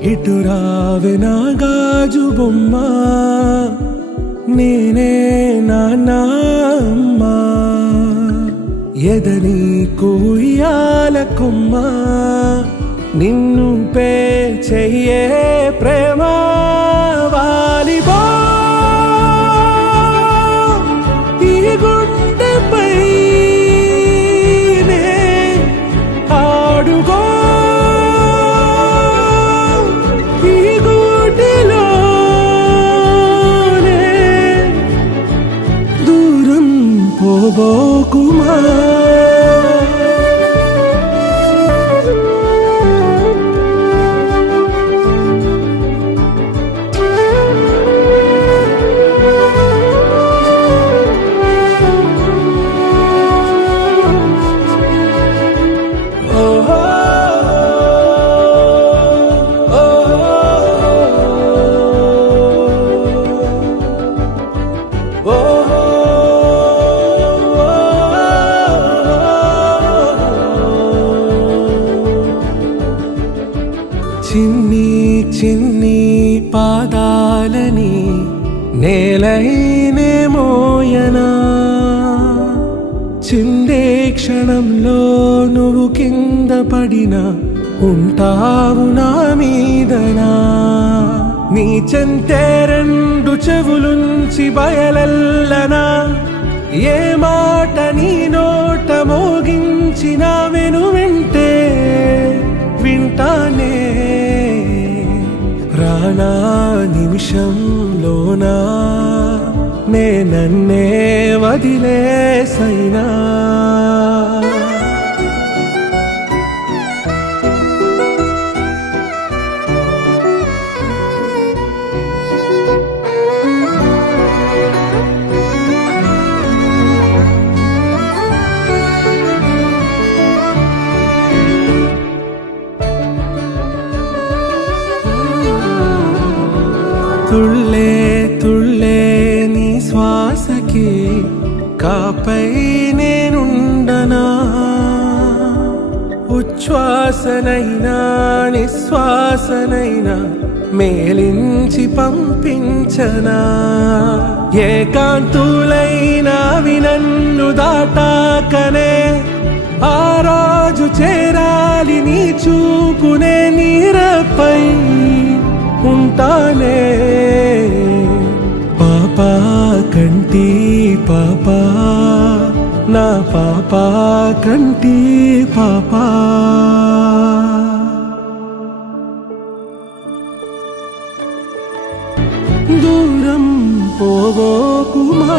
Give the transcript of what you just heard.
ఇటు రావే నా గాజు బొమ్మ, నేనే నాన్న అమ్మ. ఎదని కుయ్యాల కొమ్మ, నిన్ను పే చెయ్యే ప్రేమ వాలిబా. ఈ గుండెపై నే ఆడుగో, ఈ గుడిలోనే దూరం పోబోకుమా. చిన్ని చిన్ని పాదాలని నేలైనే మోయనా, చిందే క్షణంలో నువ్వు కింద పడినా ఉంటావు నా మీదనా. నీ చెంతే రెండు చెవులుంచి బయలెల్లనా, ఏ మాట నీ నోట మోగించిన వెను వింటే వింటానే. రానా నిమిషంలోనా నే నన్నే వదిలేసైనా. తుళ్ళే తుళ్ళే నీ శ్వాసకి కాపై నేనుండనా, ఉచ్ఛ్వాసనైనా నిశ్వాసనైనా మేలించి పంపించనా. ఏకాంతులైనా నన్ను దాటాకనే ఆ రోజు చేరాలి నీ చూపునే నీరపై ఉంటానే. పాపా కంటి పాపా, నా పాపా కంటి పాపా. దూరం పోవోకుమా.